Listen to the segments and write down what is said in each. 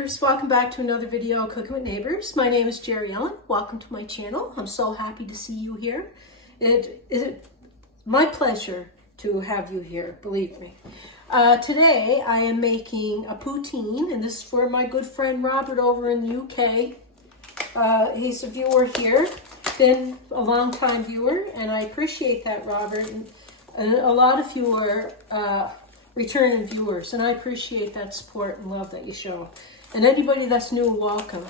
neighbors, welcome back to another video of Cooking with Neighbors. My name is Jerry Ellen. Welcome to my channel. I'm so happy to see you here. It is my pleasure to have you here, believe me. Today I am making a poutine, and this is for my good friend Robert over in the UK. He's a viewer here, been a long time viewer, and I appreciate that, Robert. And a lot of you are returning viewers, and I appreciate that support and love that you show. And anybody that's new, welcome.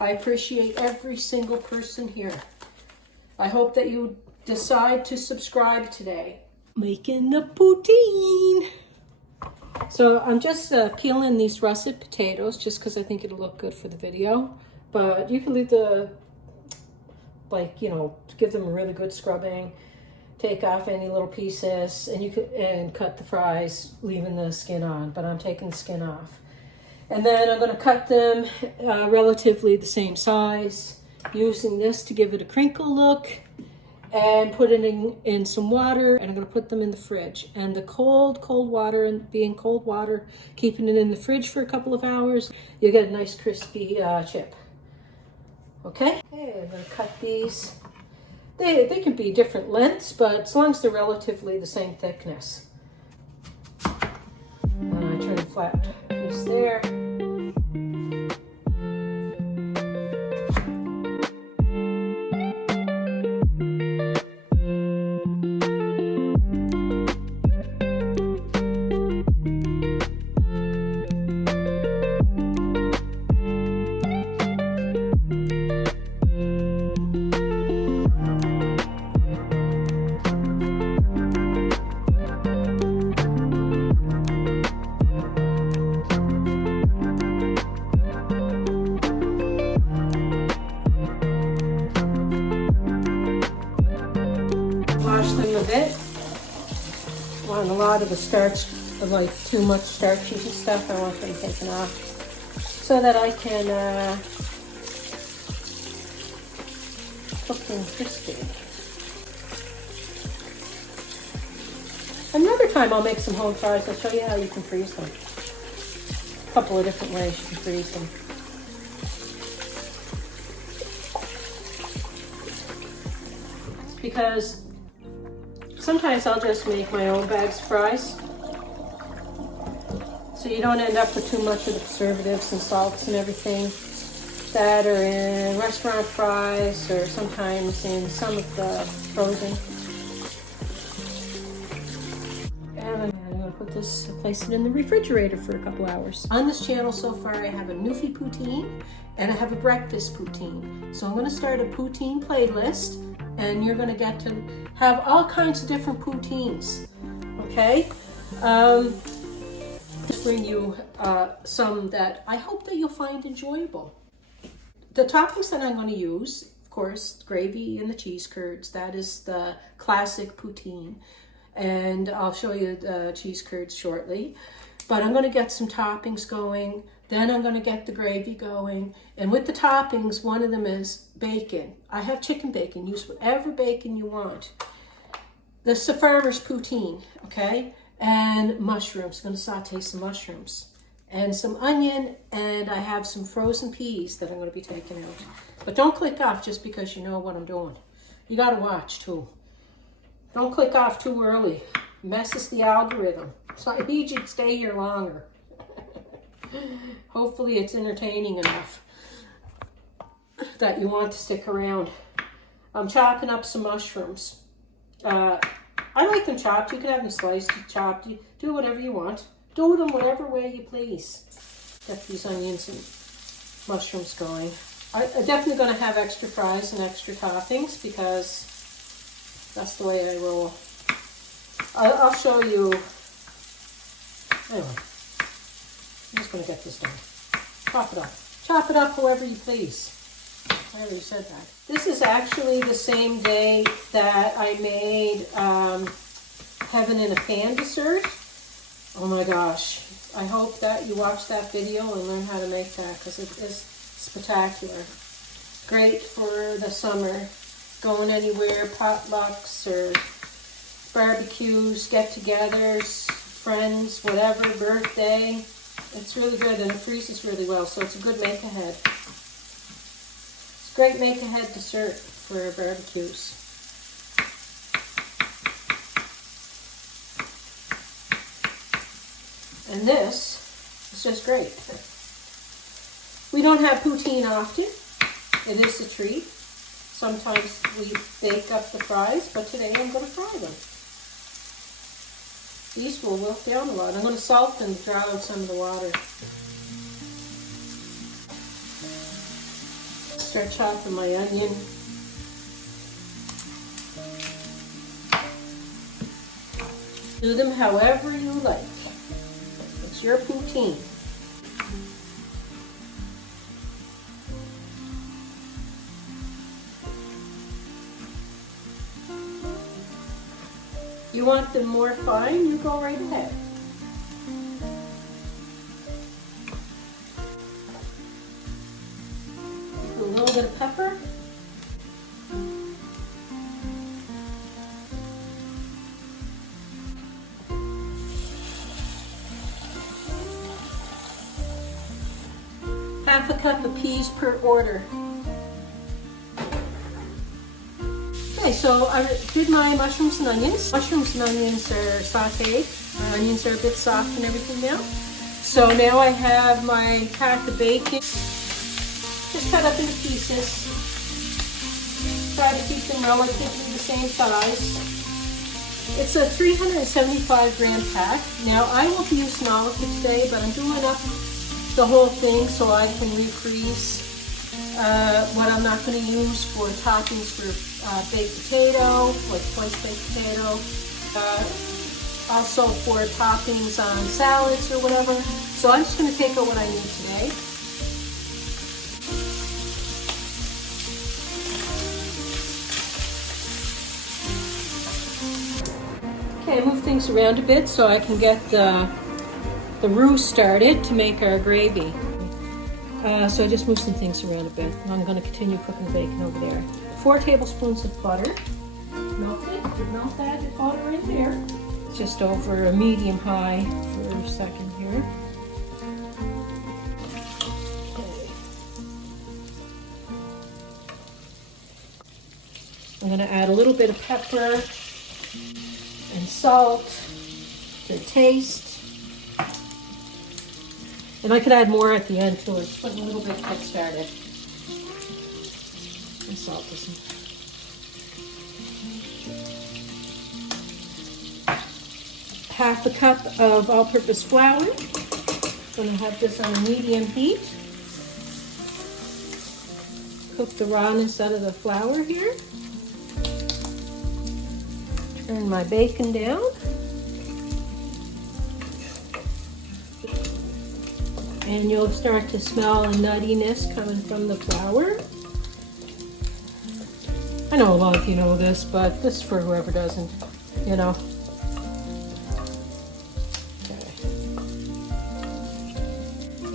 I appreciate every single person here. I hope that you decide to subscribe today. Making the poutine. So I'm just peeling these russet potatoes just because I think it'll look good for the video. But you can leave the, give them a really good scrubbing. Take off any little pieces, and you could cut the fries, leaving the skin on. But I'm taking the skin off, and then I'm going to cut them relatively the same size, using this to give it a crinkle look, and put it in some water. And I'm going to put them in the fridge. And the cold water, and being cold water, keeping it in the fridge for a couple of hours, you get a nice crispy chip. Okay, I'm going to cut these. They can be different lengths, but as long as they're relatively the same thickness. I turn a flat piece there. Them a bit. Want a lot of the starch, like too much starchy stuff, I want them taken off so that I can cook them crispy. Another time I'll make some home fries. I'll show you how you can freeze them. A couple of different ways you can freeze them. Because sometimes I'll just make my own bags of fries, so you don't end up with too much of the preservatives and salts and everything that are in restaurant fries or sometimes in some of the frozen. And I'm going to put this, place it in the refrigerator for a couple hours. On this channel so far I have a Newfie poutine and I have a breakfast poutine. So I'm going to start a poutine playlist, and you're going to get to have all kinds of different poutines, okay? Just bring you some that I hope that you'll find enjoyable. The toppings that I'm going to use, of course, gravy and the cheese curds. That is the classic poutine, and I'll show you the cheese curds shortly. But I'm going to get some toppings going. Then I'm going to get the gravy going. And with the toppings, one of them is bacon. I have chicken bacon. Use whatever bacon you want. This is a farmer's poutine, okay? And mushrooms. I'm going to saute some mushrooms. And some onion. And I have some frozen peas that I'm going to be taking out. But don't click off just because you know what I'm doing. You got to watch too. Don't click off too early. Messes the algorithm. So I need you to stay here longer. Hopefully it's entertaining enough that you want to stick around. I'm chopping up some mushrooms. I like them chopped. You can have them sliced, chopped. You do whatever you want. Do them whatever way you please. Get these onions and mushrooms going. I'm definitely going to have extra fries and extra toppings because that's the way I roll. I'll show you. Anyway, I'm just going to get this done. Chop it up. Chop it up however you please. I already said that. This is actually the same day that I made Heaven in a Pan dessert. Oh my gosh. I hope that you watch that video and learn how to make that because it is spectacular. Great for the summer. Going anywhere, potlucks or barbecues, get-togethers, friends, whatever, birthday. It's really good and it freezes really well, so it's a good make-ahead. It's a great make-ahead dessert for barbecues. And this is just great. We don't have poutine often. It is a treat. Sometimes we bake up the fries, but today I'm going to fry them. These will wilt down a lot. I'm going to salt and draw out some of the water. Start chopping my onion. Do them however you like. It's your poutine. You want them more fine, you go right ahead. A little bit of pepper. Half a cup of peas per order. Okay, so I did my mushrooms and onions. Mushrooms and onions are sautéed. Our onions are a bit soft and everything now. So now I have my pack of bacon. Just cut up into pieces. Try to keep them relatively the same size. It's a 375 gram pack. Now I will be using all of it today, but I'm doing up the whole thing so I can refreeze what I'm not going to use for toppings for baked potato, like twice baked potato, also for toppings on salads or whatever. So I'm just going to take out what I need today. Okay, I move things around a bit so I can get the roux started to make our gravy. So I just move some things around a bit. And I'm going to continue cooking the bacon over there. 4 tablespoons of butter. Melt it. Melt that butter in there. Just over a medium high for a second here. Okay. I'm going to add a little bit of pepper and salt to taste. And I could add more at the end too. It's putting a little bit to get started. And salt this in. Half a cup of all-purpose flour. I'm going to have this on a medium heat. Cook the rawness out of the flour here. Turn my bacon down. And you'll start to smell a nuttiness coming from the flour. I know a lot of you know this, but this is for whoever doesn't, you know.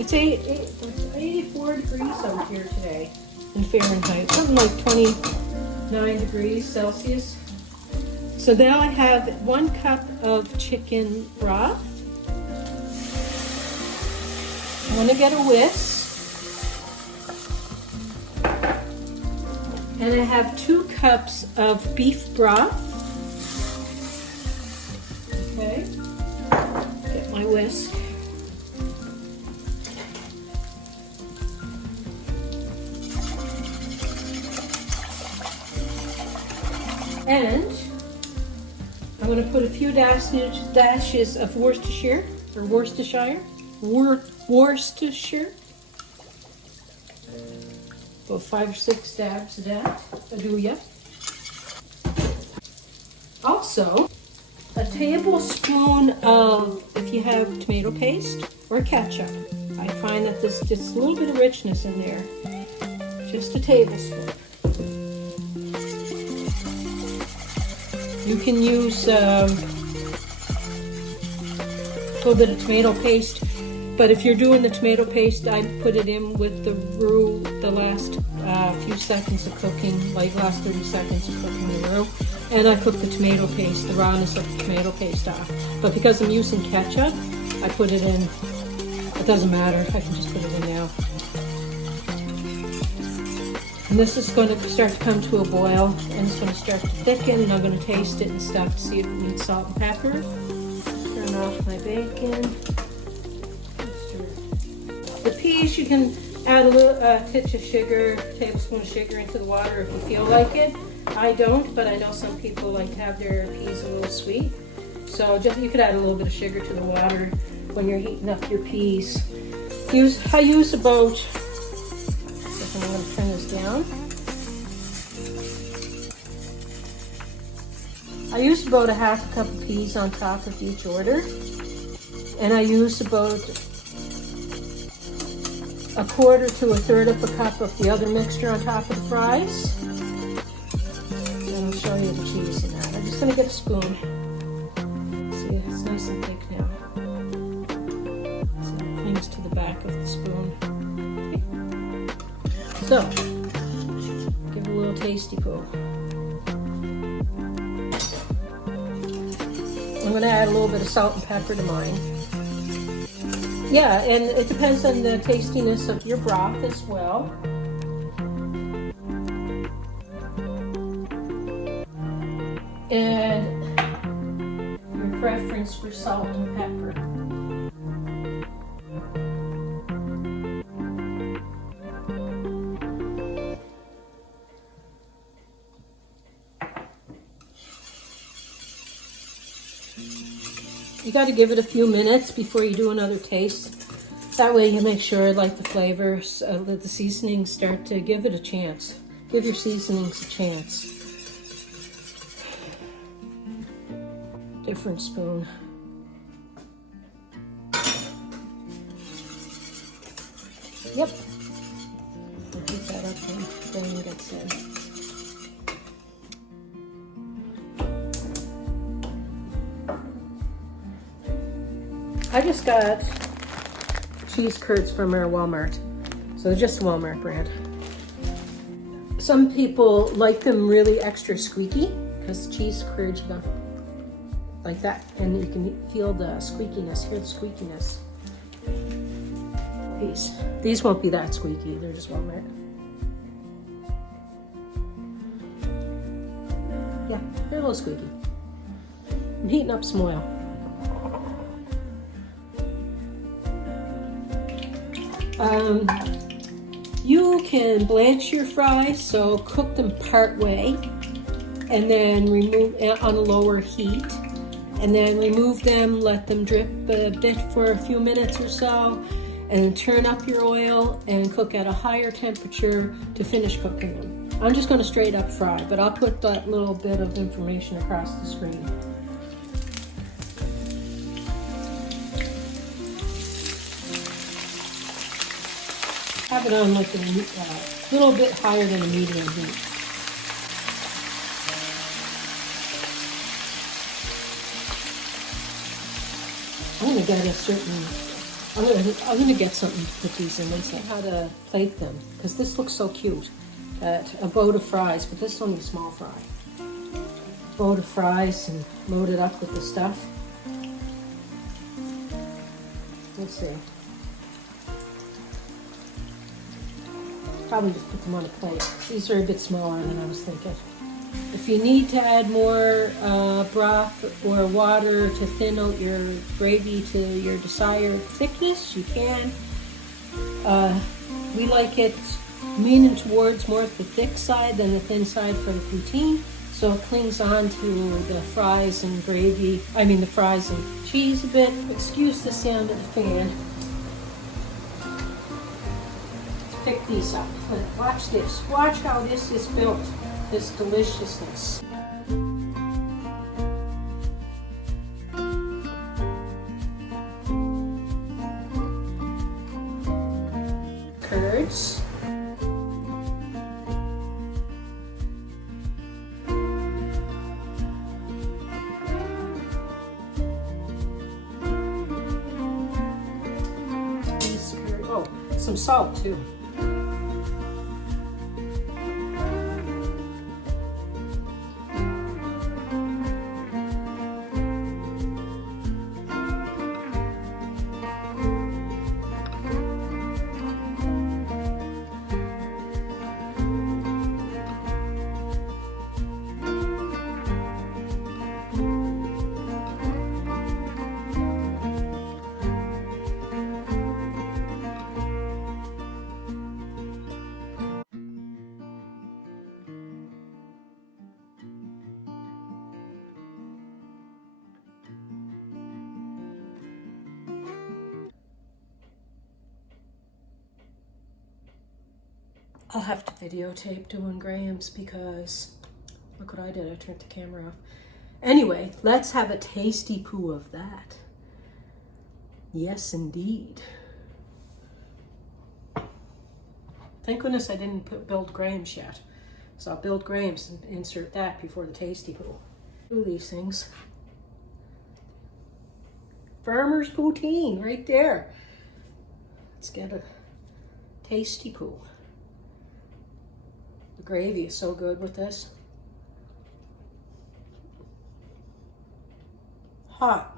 Okay. It's 84 degrees over here today in Fahrenheit, something like 29 degrees Celsius. So now I have 1 cup of chicken broth. I'm going to get a whisk. And I have 2 cups of beef broth. Okay. Get my whisk. And I'm going to put a few dashes of Worcestershire. About 5 or 6 dabs of that. Do ya? Also, a tablespoon of, if you have tomato paste or ketchup. I find that there's just a little bit of richness in there. Just a tablespoon. You can use a little bit of tomato paste. But if you're doing the tomato paste, I put it in with the roux the last few seconds of cooking, like last 30 seconds of cooking the roux. And I cook the tomato paste, the rawness of the tomato paste off. But because I'm using ketchup, I put it in doesn't matter. I can just put it in now. And this is going to start to come to a boil, and it's going to start to thicken, and I'm going to taste it and stuff to see if it needs salt and pepper. Turn off my bacon. The peas, you can add a little pinch of sugar, tablespoon of sugar into the water if you feel like it. I don't, but I know some people like to have their peas a little sweet. So just you could add a little bit of sugar to the water when you're heating up your peas. I use about, I'm going to turn this down. I use about a half a cup of peas on top of each order. And I use about a quarter to a third of a cup of the other mixture on top of the fries. And I'll show you the cheese in that. I'm just going to get a spoon. See, it's nice and thick now. So it clings to the back of the spoon. Okay. So, give it a little tasty poo. I'm going to add a little bit of salt and pepper to mine. Yeah, and it depends on the tastiness of your broth as well. And your preference for salt and pepper. You got to give it a few minutes before you do another taste. That way you make sure like the flavors, that the seasonings start to give it a chance. Give your seasonings a chance. Different spoon. Yep. I'll heat that up then it gets in. I just got cheese curds from our Walmart. So they're just Walmart brand. Some people like them really extra squeaky because cheese curds go like that, and you can feel the squeakiness, hear the squeakiness. These won't be that squeaky, they're just Walmart. Yeah, they're a little squeaky. I'm heating up some oil. You can blanch your fries, so cook them part way and then remove on a lower heat, and then remove them, let them drip a bit for a few minutes or so, and turn up your oil and cook at a higher temperature to finish cooking them. I'm just going to straight up fry, but I'll put that little bit of information across the screen. Have it on like a little bit higher than a medium heat. I'm gonna get something to put these in and see how to plate them, because this looks so cute. A boat of fries, but this is only a small fry. Boat of fries and load it up with the stuff. Let's see. Probably just put them on a plate. These are a bit smaller than I was thinking. If you need to add more broth or water to thin out your gravy to your desired thickness, you can. We like it leaning towards more the thick side than the thin side for the poutine, so it clings on to the fries and gravy, the fries and cheese a bit. Excuse the sound of the fan. Pick these up. Watch this. Watch how this is built. This deliciousness. Curds. Oh, some salt too. I'll have to videotape doing Graham's because look what I did. I turned the camera off. Anyway, let's have a tasty poo of that. Yes, indeed. Thank goodness I didn't build Graham's yet. So I'll build Graham's and insert that before the tasty poo. Do these things. Farmer's poutine right there. Let's get a tasty poo. The gravy is so good with this. Hot.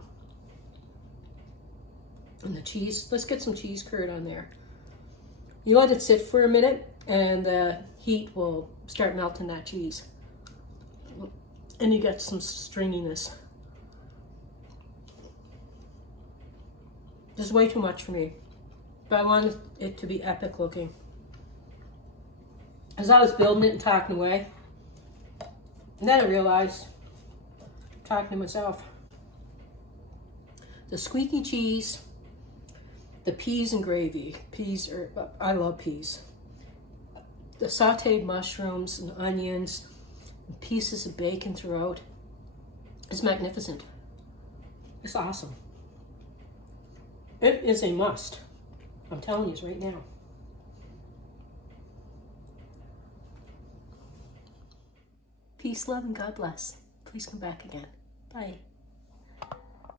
And the cheese, let's get some cheese curd on there. You let it sit for a minute and the heat will start melting that cheese. And you get some stringiness. This is way too much for me, but I wanted it to be epic looking. As I was building it and talking away, and then I realized, talking to myself, the squeaky cheese, the peas and gravy. Peas are, I love peas. The sauteed mushrooms and onions, and pieces of bacon throughout. It's magnificent. It's awesome. It is a must. I'm telling you right now. Peace, love, and God bless. Please come back again. Bye.